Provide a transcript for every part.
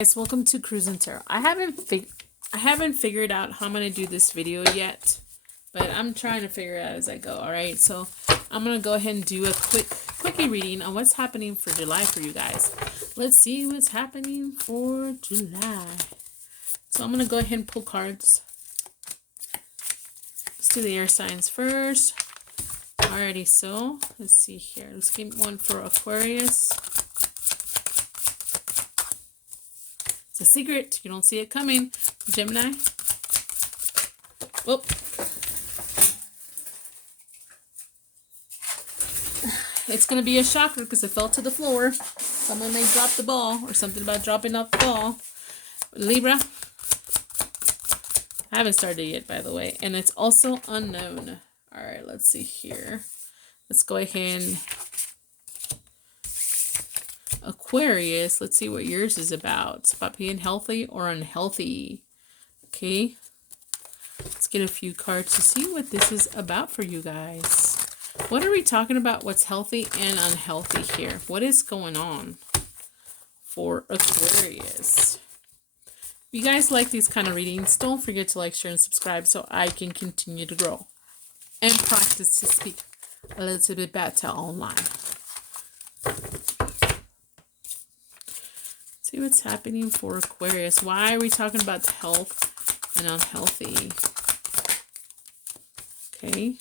Guys, welcome to Cruise and Tarot. I haven't figured out how I'm gonna do this video yet, but I'm trying to figure it out as I go. All right, so I'm gonna go ahead and do a quickie reading on what's happening for July for you guys. Let's see what's happening for July. So I'm gonna go ahead and pull cards. Let's do the air signs first. Alrighty, so let's see here. Let's get one for Aquarius. It's a secret. You don't see it coming. Gemini. Whoop. It's going to be a shocker because it fell to the floor. Someone may drop the ball or something about dropping off the ball. Libra. I haven't started yet, by the way. And it's also unknown. All right, let's see here. Let's go ahead and Aquarius, let's see what yours is about. It's about being healthy or unhealthy. Okay. Let's get a few cards to see what this is about for you guys. What are we talking about? What's healthy and unhealthy here? What is going on for Aquarius? If you guys like these kind of readings, don't forget to like, share, and subscribe so I can continue to grow and practice to speak a little bit better online. See what's happening for Aquarius. Why are we talking about health and unhealthy? Okay.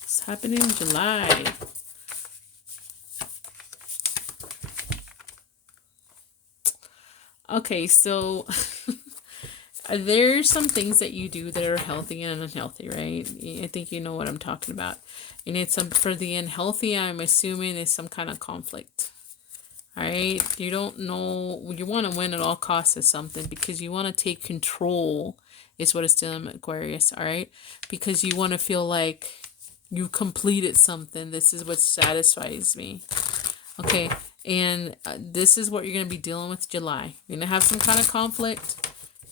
What's happening in July? Okay, so there's some things that you do that are healthy and unhealthy, right? I think you know what I'm talking about. And it's some for the unhealthy, I'm assuming is some kind of conflict. All right, you don't know, you want to win at all costs or something because you want to take control is what it's doing, Aquarius. All right, because you want to feel like you completed something. This is what satisfies me. Okay, and this is what you're going to be dealing with July. You're going to have some kind of conflict.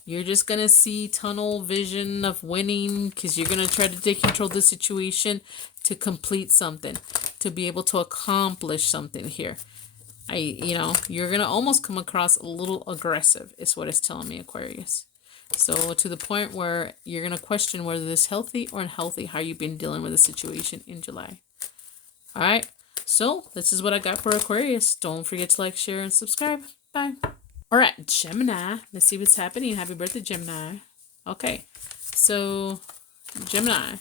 You're just going to see tunnel vision of winning because you're going to try to take control of the situation to complete something, to be able to accomplish something here. You're going to almost come across a little aggressive is what it's telling me, Aquarius. So to the point where you're going to question whether this is healthy or unhealthy, how you've been dealing with the situation in July. All right. So this is what I got for Aquarius. Don't forget to like, share, and subscribe. Bye. All right, Gemini. Let's see what's happening. Happy birthday, Gemini. Okay, so Gemini,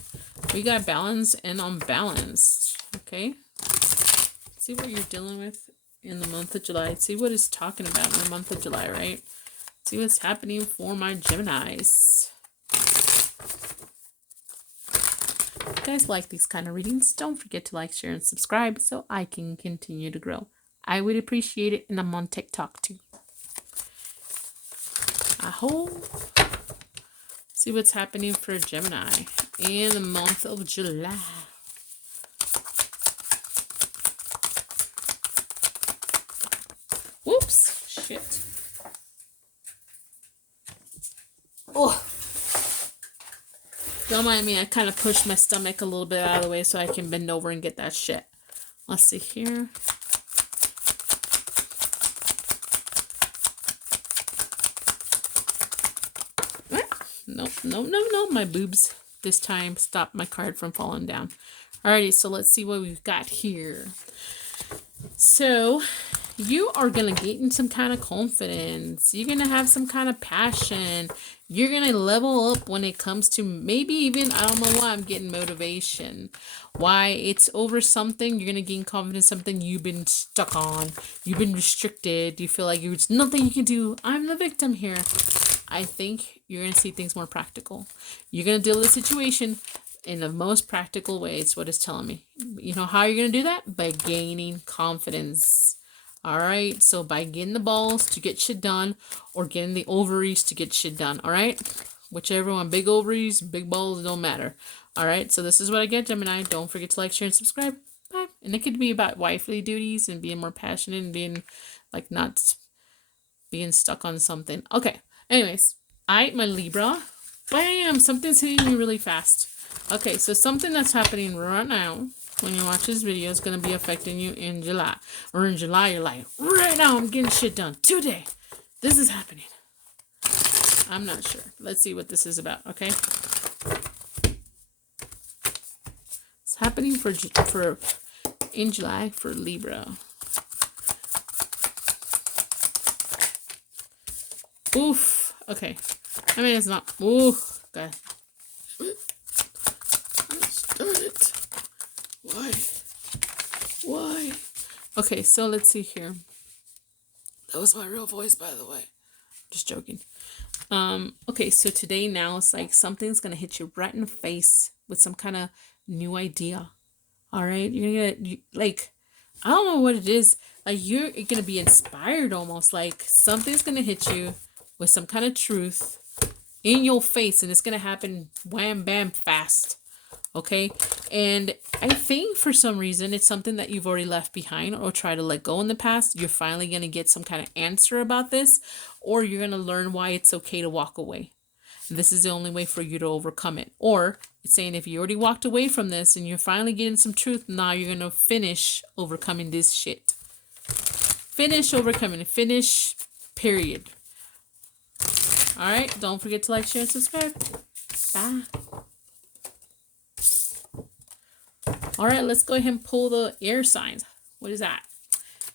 we got balance and unbalanced. Okay, let's see what you're dealing with in the month of July. Let's see what it's talking about in the month of July, right? Let's see what's happening for my Geminis. If you guys like these kind of readings, don't forget to like, share, and subscribe so I can continue to grow. I would appreciate it, and I'm on TikTok too. I hope. See what's happening for Gemini in the month of July. Whoops. Shit. Oh. Don't mind me. I kind of pushed my stomach a little bit out of the way so I can bend over and get that shit. Let's see here. No, my boobs this time stopped my card from falling down. Alrighty, so let's see what we've got here. So you are going to gain some kind of confidence. You're going to have some kind of passion. You're going to level up when it comes to maybe even, I don't know why I'm getting motivation. Why it's over something. You're going to gain confidence, something you've been stuck on. You've been restricted. You feel like there's nothing you can do. I'm the victim here. I think you're going to see things more practical. You're going to deal with the situation in the most practical way. It's what it's telling me. You know how you're going to do that? By gaining confidence. All right. So by getting the balls to get shit done or getting the ovaries to get shit done. All right. Whichever one, big ovaries, big balls, don't matter. All right. So this is what I get, Gemini. Don't forget to like, share, and subscribe. Bye. And it could be about wifely duties and being more passionate and being like not being stuck on something. Okay. Anyways, my Libra. Bam! Something's hitting me really fast. Okay, so something that's happening right now when you watch this video, it's going to be affecting you in July. Or in July, you're like, right now I'm getting shit done. Today. This is happening. I'm not sure. Let's see what this is about, okay? It's happening for in July for Libra. Oof. Okay. I mean, it's not. Oof. Okay. Darn it. Why? Okay, so let's see here. That was my real voice, by the way. Just joking. Okay, so today now it's like something's gonna hit you right in the face with some kind of new idea. All right, you're gonna like, I don't know what it is. Like you're gonna be inspired almost. Like something's gonna hit you with some kind of truth in your face, and it's gonna happen wham bam fast. Okay, and I think for some reason it's something that you've already left behind or tried to let go in the past. You're finally going to get some kind of answer about this, or you're going to learn why it's okay to walk away. This is the only way for you to overcome it. Or it's saying if you already walked away from this and you're finally getting some truth, now you're going to finish overcoming this shit. Finish overcoming it. Finish, period. All right, don't forget to like, share, and subscribe. Bye. All right, let's go ahead and pull the air signs. What is that?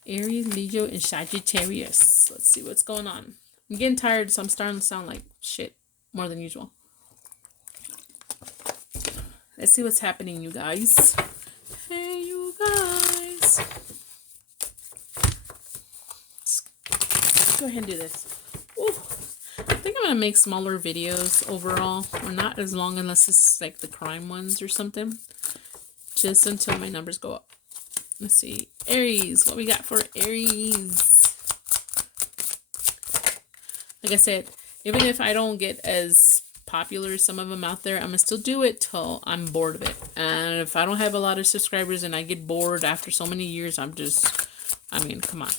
Aries, Libra, and Sagittarius. Let's see what's going on. I'm getting tired, so I'm starting to sound like shit more than usual. Let's see what's happening, you guys. Hey, you guys. Let's go ahead and do this. Ooh. I think I'm going to make smaller videos overall, or not as long unless it's like the crime ones or something. Just until my numbers go up. Let's see. Aries. What we got for Aries? Like I said, even if I don't get as popular as some of them out there, I'm going to still do it till I'm bored of it. And if I don't have a lot of subscribers and I get bored after so many years, I mean, come on.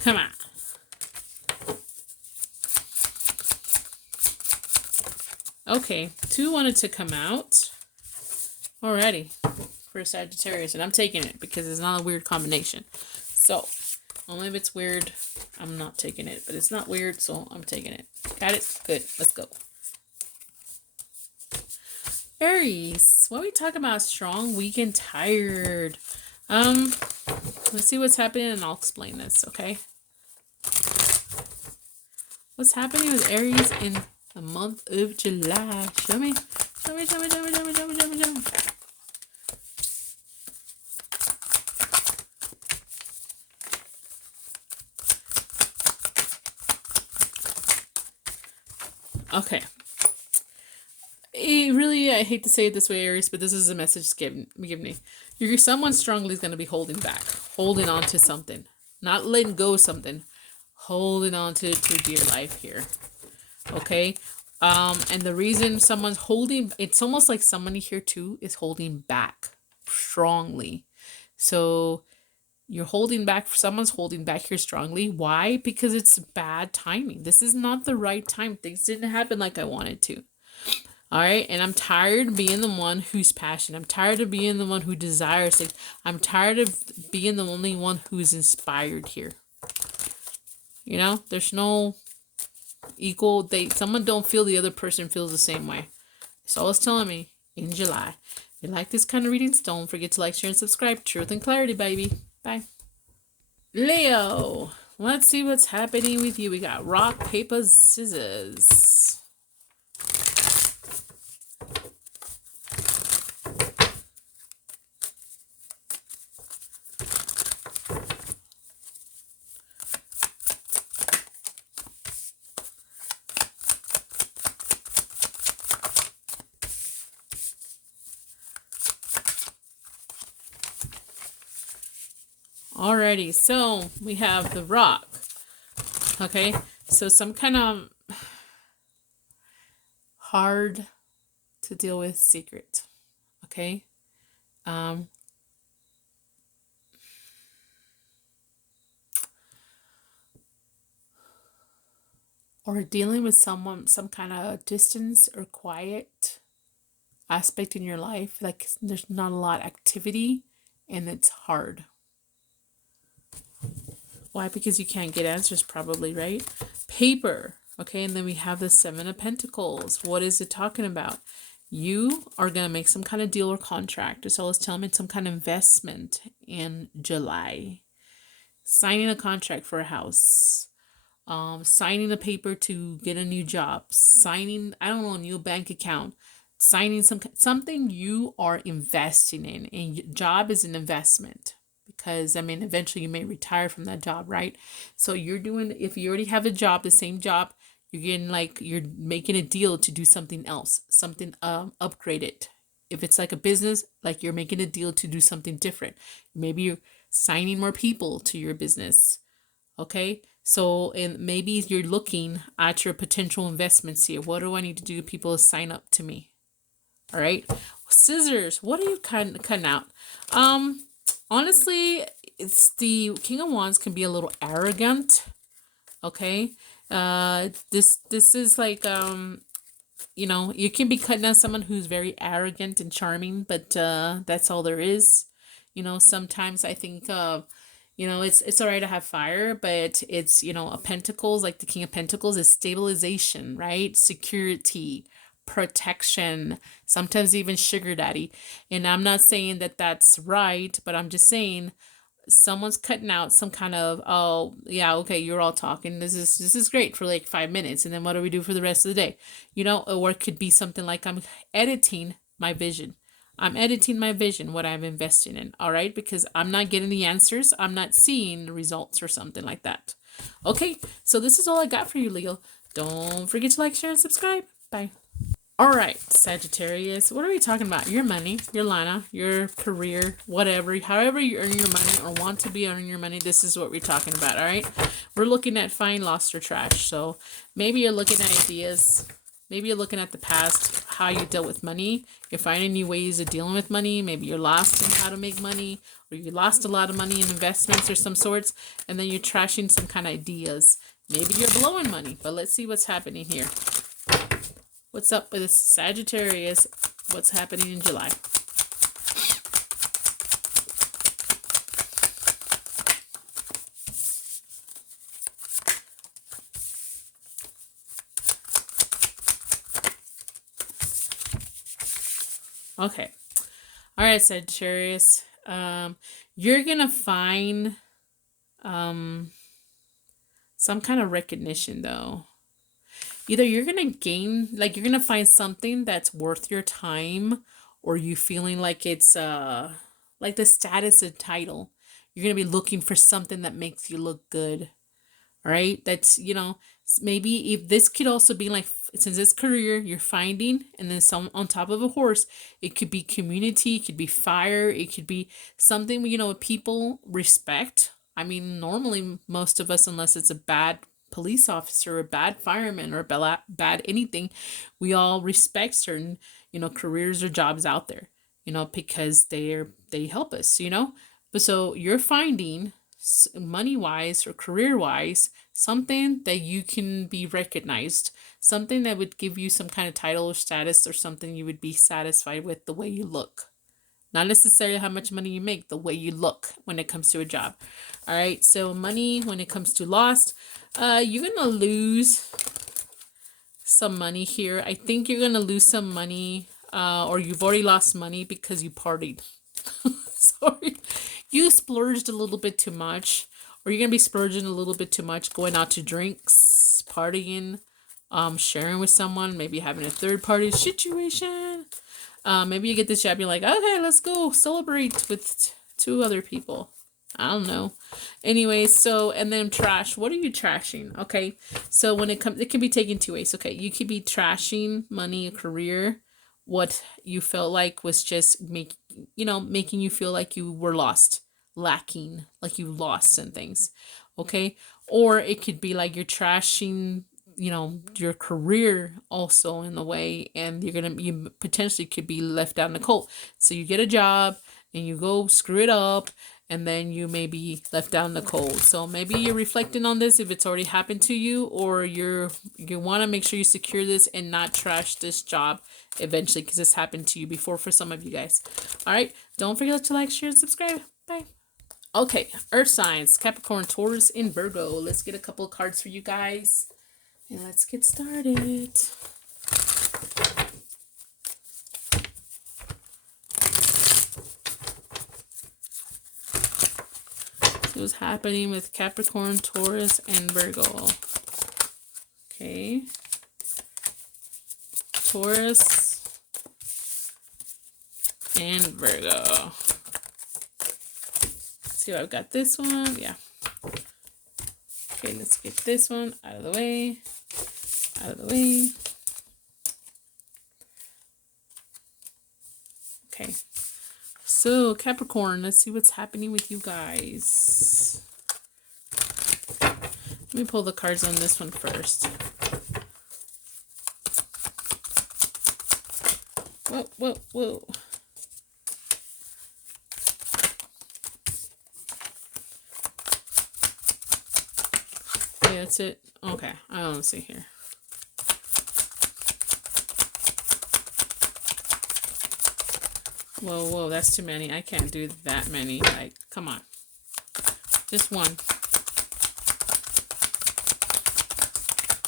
Come on. Okay. 2 wanted to come out. Alrighty, for Sagittarius, and I'm taking it because it's not a weird combination. So, only if it's weird, I'm not taking it. But it's not weird, so I'm taking it. Got it? Good. Let's go. Aries, what are we talking about? Strong, weak, and tired. Let's see what's happening, and I'll explain this. Okay. What's happening with Aries in the month of July? Show me. Show me. Okay. I hate to say it this way, Aries, but this is a message given me. Someone strongly is going to be holding back, holding on to something, not letting go of something, holding on to dear life here. Okay. And the reason someone's holding, it's almost like somebody here too is holding back strongly. So you're holding back, someone's holding back here strongly. Why? Because it's bad timing. This is not the right time. Things didn't happen like I wanted to. All right. And I'm tired of being the one who's passionate. I'm tired of being the one who desires things. I'm tired of being the only one who's inspired here. You know, there's no equal. Someone don't feel the other person feels the same way. It's all it's telling me in July. If you like this kind of readings, don't forget to like, share, and subscribe. Truth and clarity, baby. Bye. Leo, let's see what's happening with you. We got rock, paper, scissors. Alrighty, so we have the rock. Okay, so some kind of hard to deal with secret. Okay, or dealing with someone, some kind of distance or quiet. aspect in your life. Like there's not a lot of activity and it's hard. Why? Because you can't get answers probably, right? Paper. Okay, and then we have the Seven of Pentacles. What is it talking about? You are going to make some kind of deal or contract, as well as tell me some kind of investment in July. Signing a contract for a house. Signing a paper to get a new job. Signing, I don't know, a new bank account. Signing something you are investing in. And your job is an investment. Because, I mean, eventually you may retire from that job, right? So you're doing, if you already have a job, the same job, you're getting like, you're making a deal to do something else, something upgraded. If it's like a business, like you're making a deal to do something different. Maybe you're signing more people to your business. Okay. So, and maybe you're looking at your potential investments here. What do I need to do? People sign up to me. All right. Scissors. What are you cutting out? Honestly, it's the King of Wands can be a little arrogant. Okay. This is like, you know, you can be cutting out someone who's very arrogant and charming, but that's all there is. You know, sometimes I think, you know, it's all right to have fire, but it's, you know, a pentacles, like the King of Pentacles is stabilization, right? Security, protection, sometimes even sugar daddy. And I'm not saying that that's right, but I'm just saying someone's cutting out some kind of, oh yeah, okay, you're all talking, this is great for like 5 minutes, and then what do we do for the rest of the day? You know, or it could be something like I'm editing my vision. I'm editing my vision, what I'm investing in, all right? Because I'm not getting the answers, I'm not seeing the results or something like that. Okay, so this is all I got for you, Leo. Don't forget to like, share, and subscribe. Bye. All right, Sagittarius, what are we talking about? Your money, your lana, your career, whatever, however you earn your money or want to be earning your money, this is what we're talking about, all right? We're looking at find, lost, or trash. So maybe you're looking at ideas. Maybe you're looking at the past, how you dealt with money. You're finding new ways of dealing with money. Maybe you're lost in how to make money, or you lost a lot of money in investments or some sorts, and then you're trashing some kind of ideas. Maybe you're blowing money, but let's see what's happening here. What's up with this Sagittarius? What's happening in July? Okay. All right, Sagittarius. You're going to find some kind of recognition, though. Either you're going to gain, like you're going to find something that's worth your time, or you feeling like it's like the status and title. You're going to be looking for something that makes you look good. All right? That's, you know, maybe if this could also be like, since it's career, you're finding, and then some on top of a horse, it could be community, it could be fire, it could be something, you know, people respect. I mean, normally most of us, unless it's a bad police officer or a bad fireman or a bad anything, we all respect certain, you know, careers or jobs out there, you know, because they help us, you know. But so you're finding money wise or career wise something that you can be recognized, something that would give you some kind of title or status, or something you would be satisfied with, the way you look. Not necessarily how much money you make, the way you look when it comes to a job. All right, so money, when it comes to lost, you're gonna lose some money here. I think you're gonna lose some money, or you've already lost money because you partied. Sorry, you splurged a little bit too much, or you're gonna be splurging a little bit too much, going out to drinks, partying, sharing with someone, maybe having a third party situation. Maybe you get this job, you're like, okay, let's go celebrate with two other people. I don't know. Anyway, so, and then trash. What are you trashing? Okay, so when it comes, it can be taken two ways. Okay, you could be trashing money, a career, what you felt like was just making you feel like you were lost, lacking, like you lost some things. Okay, or it could be like you're trashing, you know, your career also in the way, and you potentially could be left out in the cold. So you get a job and you go screw it up, and then you may be left out in the cold. So maybe you're reflecting on this if it's already happened to you, or you want to make sure you secure this and not trash this job eventually, because this happened to you before for some of you guys. All right, don't forget to like, share, and subscribe. Bye. Okay, earth signs, Capricorn, Taurus, and Virgo. Let's get a couple of cards for you guys and let's get started. What's happening with Capricorn, Taurus, and Virgo? Okay. Taurus and Virgo. Let's see, I've got this one. Yeah. Okay, let's get this one out of the way. Out of the way. Okay. So, Capricorn, let's see what's happening with you guys. Let me pull the cards on this one first. Whoa, whoa, whoa. Okay, that's it. Okay, I don't see here. Whoa, whoa, that's too many. I can't do that many. Like, come on. Just one.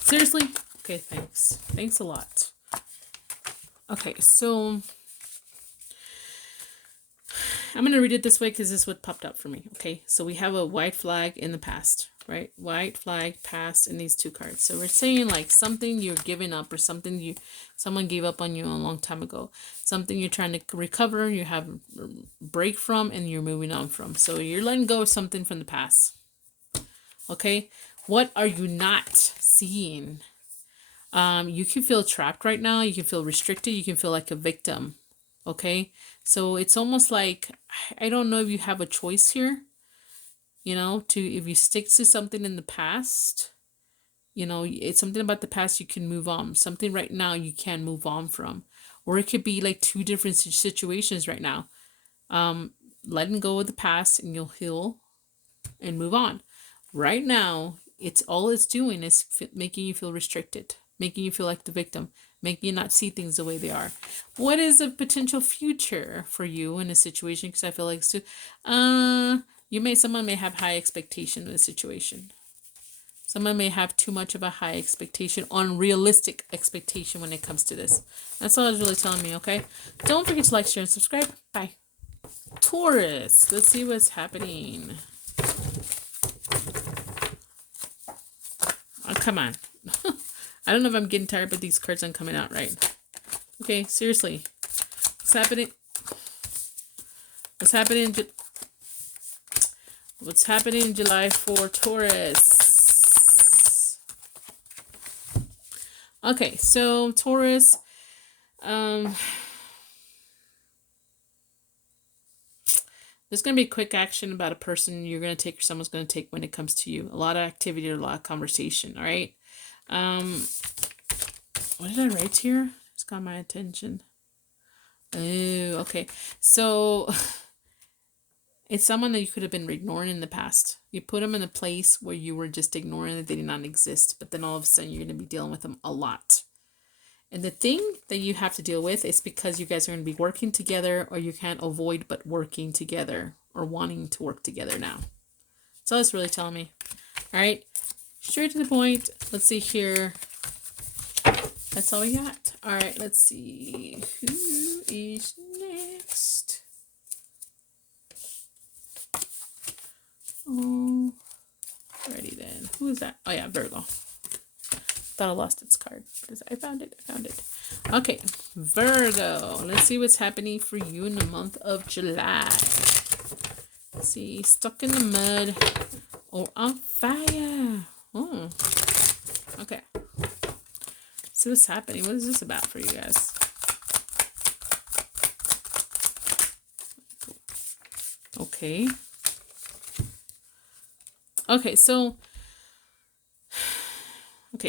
Seriously? Okay, thanks. Thanks a lot. Okay, so I'm going to read it this way because this is what popped up for me. Okay, so we have a white flag in the past, right? White flag, past, in these two cards. So we're saying like something you're giving up, or something someone gave up on you a long time ago. Something you're trying to recover, you have a break from, and you're moving on from. So you're letting go of something from the past. Okay, what are you not seeing? You can feel trapped right now. You can feel restricted. You can feel like a victim. Okay, so it's almost like, I don't know if you have a choice here. You know, if you stick to something in the past, you know, it's something about the past you can move on. Something right now you can move on from. Or it could be like two different situations right now. Letting go of the past and you'll heal and move on. Right now, all it's doing is making you feel restricted, making you feel like the victim, making you not see things the way they are. What is a potential future for you in a situation? Because I feel like someone may have high expectation in a situation. Someone may have too much of a high expectation, unrealistic expectation when it comes to this. That's all it's really telling me, okay? Don't forget to like, share, and subscribe. Bye. Taurus. Let's see what's happening. Oh, come on. I don't know if I'm getting tired, but these cards aren't coming out right. Okay, seriously. What's happening? What's happening? What's happening July for Taurus? Okay, so Taurus, there's going to be quick action about a person you're going to take or someone's going to take when it comes to you. A lot of activity, a lot of conversation, all right? What did I write here? It's got my attention. Oh, okay. So it's someone that you could have been ignoring in the past. You put them in a place where you were just ignoring that they did not exist, but then all of a sudden you're going to be dealing with them a lot. And the thing that you have to deal with is because you guys are going to be working together, or you can't avoid but working together, or wanting to work together now. So that's really telling me. All right, straight to the point. Let's see here. That's all we got. All right, let's see. Who is next? Oh, ready then. Who is that? Oh yeah, Virgo. Thought I lost its card. I found it. Okay, Virgo. Let's see what's happening for you in the month of July. Let's see. Stuck in the mud or on fire. Oh, okay. See what's happening. What is this about for you guys? Okay. Okay, so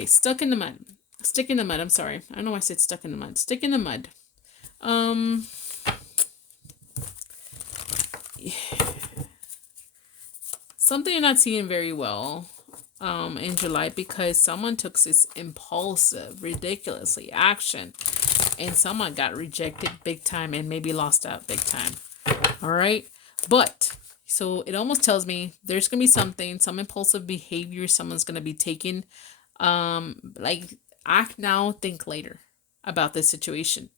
stuck in the mud. Stick in the mud. I'm sorry. I don't know why I said stuck in the mud. Stick in the mud. something you're not seeing very well in July, because someone took this impulsive, ridiculously action, and someone got rejected big time and maybe lost out big time. All right. But so it almost tells me there's going to be something, some impulsive behavior someone's going to be taking. Like, act now, think later about this situation.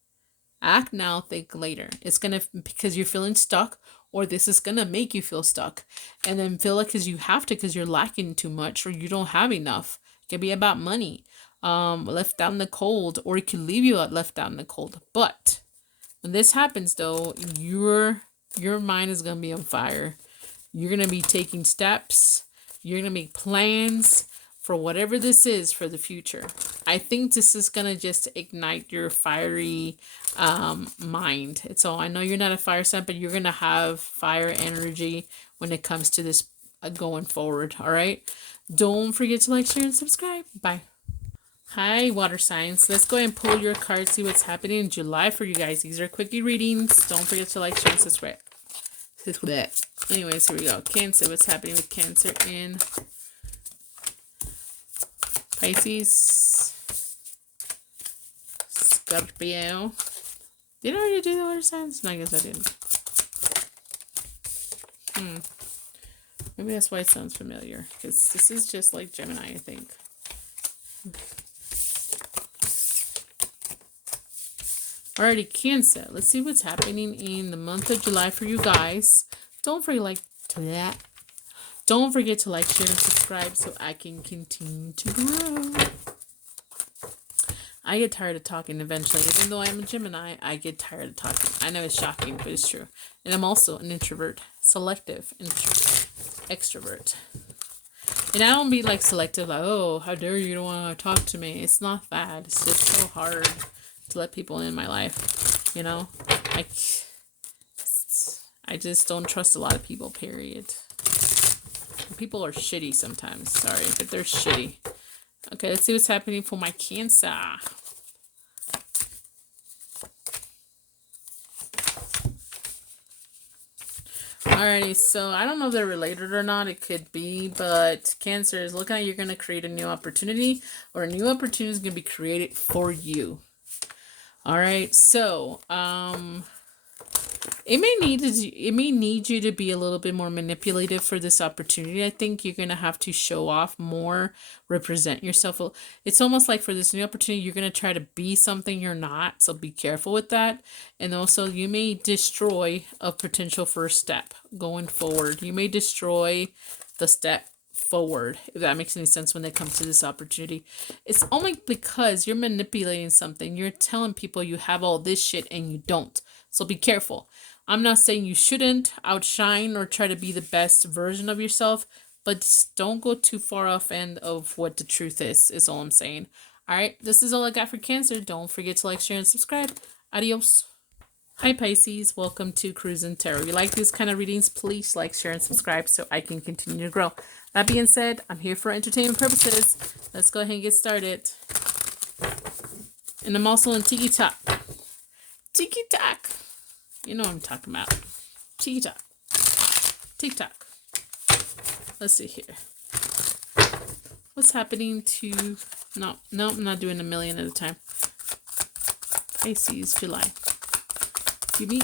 Act now, think later. It's going to, because you're feeling stuck, or this is going to make you feel stuck. And then feel like because you have to, because you're lacking too much or you don't have enough. It could be about money, left out in the cold, or it could leave you left out in the cold. But when this happens, though, your mind is going to be on fire. You're going to be taking steps. You're going to make plans for whatever this is for the future. I think this is going to just ignite your fiery mind. So I know you're not a fire sign, but you're going to have fire energy when it comes to this going forward. All right. Don't forget to like, share, and subscribe. Bye. Hi, water signs. Let's go ahead and pull your cards, see what's happening in July for you guys. These are quickie readings. Don't forget to like, share, and subscribe. Anyways, here we go. Cancer. What's happening with Cancer in Pisces? Scorpio. Did I already do the water signs? No, I guess I didn't. Maybe that's why it sounds familiar. Because this is just like Gemini, I think. Alrighty, Cancer. Let's see what's happening in the month of July for you guys. Don't forget Don't forget to like, share, and subscribe so I can continue to grow. I get tired of talking eventually. Even though I'm a Gemini, I get tired of talking. I know it's shocking, but it's true. And I'm also an introvert. Selective extrovert. And I don't be like selective, like, oh, how dare you don't want to talk to me. It's not that. It's just so hard to let people in my life, you know? I just don't trust a lot of people, period. People are shitty sometimes. Sorry, but they're shitty. Okay, let's see what's happening for my Cancer. Alrighty, so I don't know if they're related or not. It could be, but Cancer is looking like you're going to create a new opportunity, or a new opportunity is going to be created for you. Alright, so, it may need you to be a little bit more manipulative for this opportunity. I think you're going to have to show off more, represent yourself. It's almost like for this new opportunity, you're going to try to be something you're not. So be careful with that. And also you may destroy a potential first step going forward. You may destroy the step forward, if that makes any sense when it comes to this opportunity. It's only because you're manipulating something. You're telling people you have all this shit and you don't. So be careful. I'm not saying you shouldn't outshine or try to be the best version of yourself, but just don't go too far off end of what the truth is all I'm saying. All right, this is all I got for Cancer. Don't forget to like, share, and subscribe. Adios. Hi, Pisces. Welcome to Cruising Tarot. If you like these kind of readings, please like, share, and subscribe so I can continue to grow. That being said, I'm here for entertainment purposes. Let's go ahead and get started. And I'm also on TikTok. TikTok. You know what I'm talking about. TikTok. TikTok. Let's see here. What's happening to... No, I'm not doing a million at a time. Pisces, July. Give me.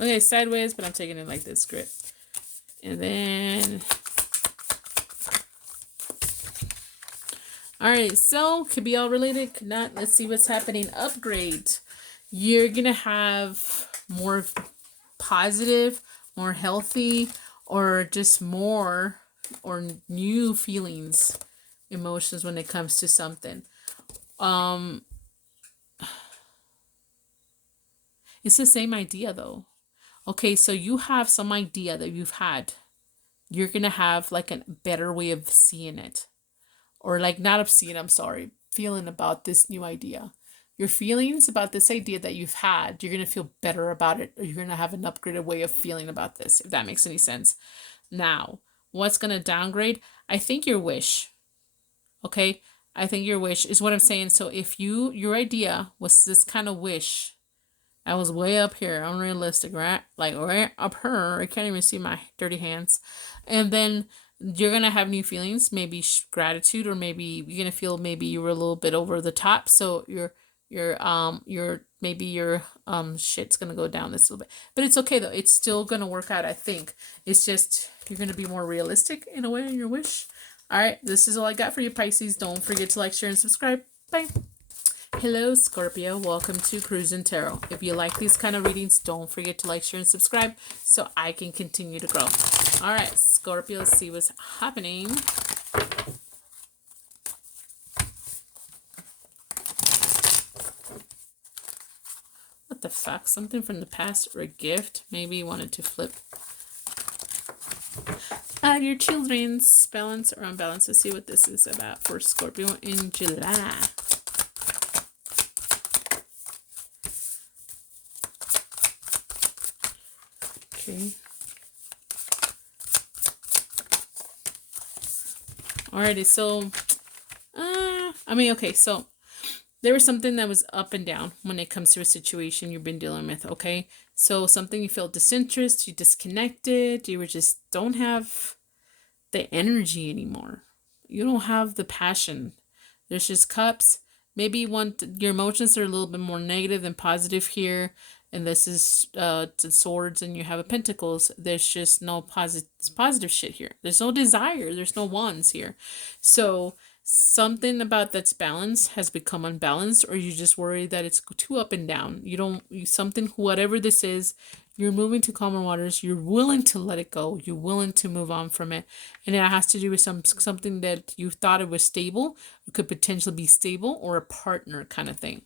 Okay, sideways, but I'm taking it like this. Grip. And then... Alright, so could be all related, could not. Let's see what's happening. Upgrade. You're going to have more positive, more healthy, or just more or new feelings, emotions when it comes to something. It's the same idea though. Okay, so you have some idea that you've had. You're going to have like a better way of seeing it. Or like not obscene, I'm sorry, feeling about this new idea. Your feelings about this idea that you've had, you're going to feel better about it, or you're going to have an upgraded way of feeling about this, if that makes any sense. Now, what's going to downgrade? I think your wish. Okay? I think your wish is what I'm saying. So if your idea was this kind of wish, I was way up here, unrealistic, right? Like right up here. I can't even see my dirty hands. And then you're gonna have new feelings, maybe gratitude, or maybe you're gonna feel maybe you were a little bit over the top. So your shit's gonna go down this little bit. But it's okay though. It's still gonna work out, I think. It's just you're gonna be more realistic in a way in your wish. All right, this is all I got for you, Pisces. Don't forget to like, share, and subscribe. Bye. Hello, Scorpio. Welcome to Cruising Tarot. If you like these kind of readings, don't forget to like, share, and subscribe so I can continue to grow. All right, Scorpio, let's see what's happening. What the fuck? Something from the past or a gift? Maybe you wanted to flip. Your children's balance or unbalance. Let's see what this is about for Scorpio in July. Okay. Alrighty, so so there was something that was up and down when it comes to a situation you've been dealing with, okay? So something you felt disinterest, you disconnected, you were just don't have the energy anymore. You don't have the passion. There's just cups. Maybe you want your emotions are a little bit more negative than positive here. And this is the swords and you have a pentacles. There's just no positive shit here. There's no desire. There's no wands here. So something about that's balance has become unbalanced, or you just worry that it's too up and down. Whatever this is, you're moving to calmer waters. You're willing to let it go. You're willing to move on from it. And it has to do with something that you thought it was stable. It could potentially be stable, or a partner kind of thing.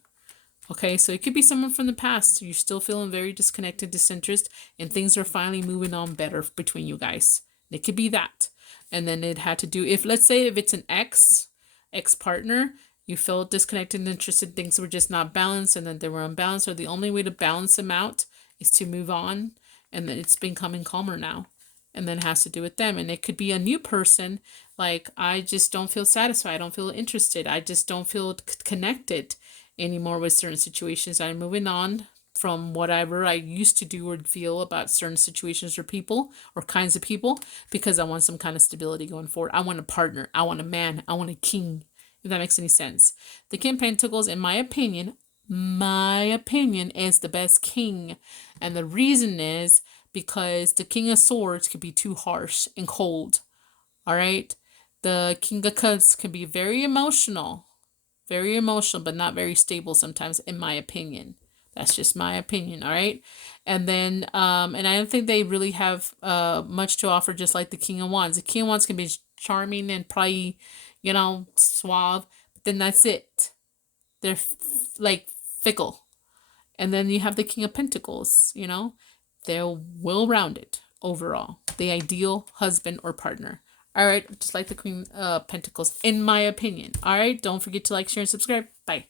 Okay, so it could be someone from the past. You're still feeling very disconnected, disinterest, and things are finally moving on better between you guys. It could be that. And then it had to do, let's say if it's an ex-partner, you felt disconnected and interested, things were just not balanced, and then they were unbalanced, so the only way to balance them out is to move on, and then it's becoming calmer now. And then it has to do with them. And it could be a new person, like, I just don't feel satisfied, I don't feel interested, I just don't feel connected anymore with certain situations. I'm moving on from whatever I used to do or feel about certain situations or people or kinds of people, because I want some kind of stability going forward. I want a partner. I want a man. I want a king, if that makes any sense. The King of Pentacles, in my opinion, is the best king. And the reason is because the King of Swords could be too harsh and cold. All right. The King of Cups can be very emotional, but not very stable sometimes, in my opinion. That's just my opinion, all right? And then, and I don't think they really have much to offer, just like the King of Wands. The King of Wands can be charming and probably, suave, but then that's it. They're like fickle. And then you have the King of Pentacles, they're well-rounded overall. The ideal husband or partner. All right, just like the Queen of Pentacles, in my opinion. All right, don't forget to like, share, and subscribe. Bye.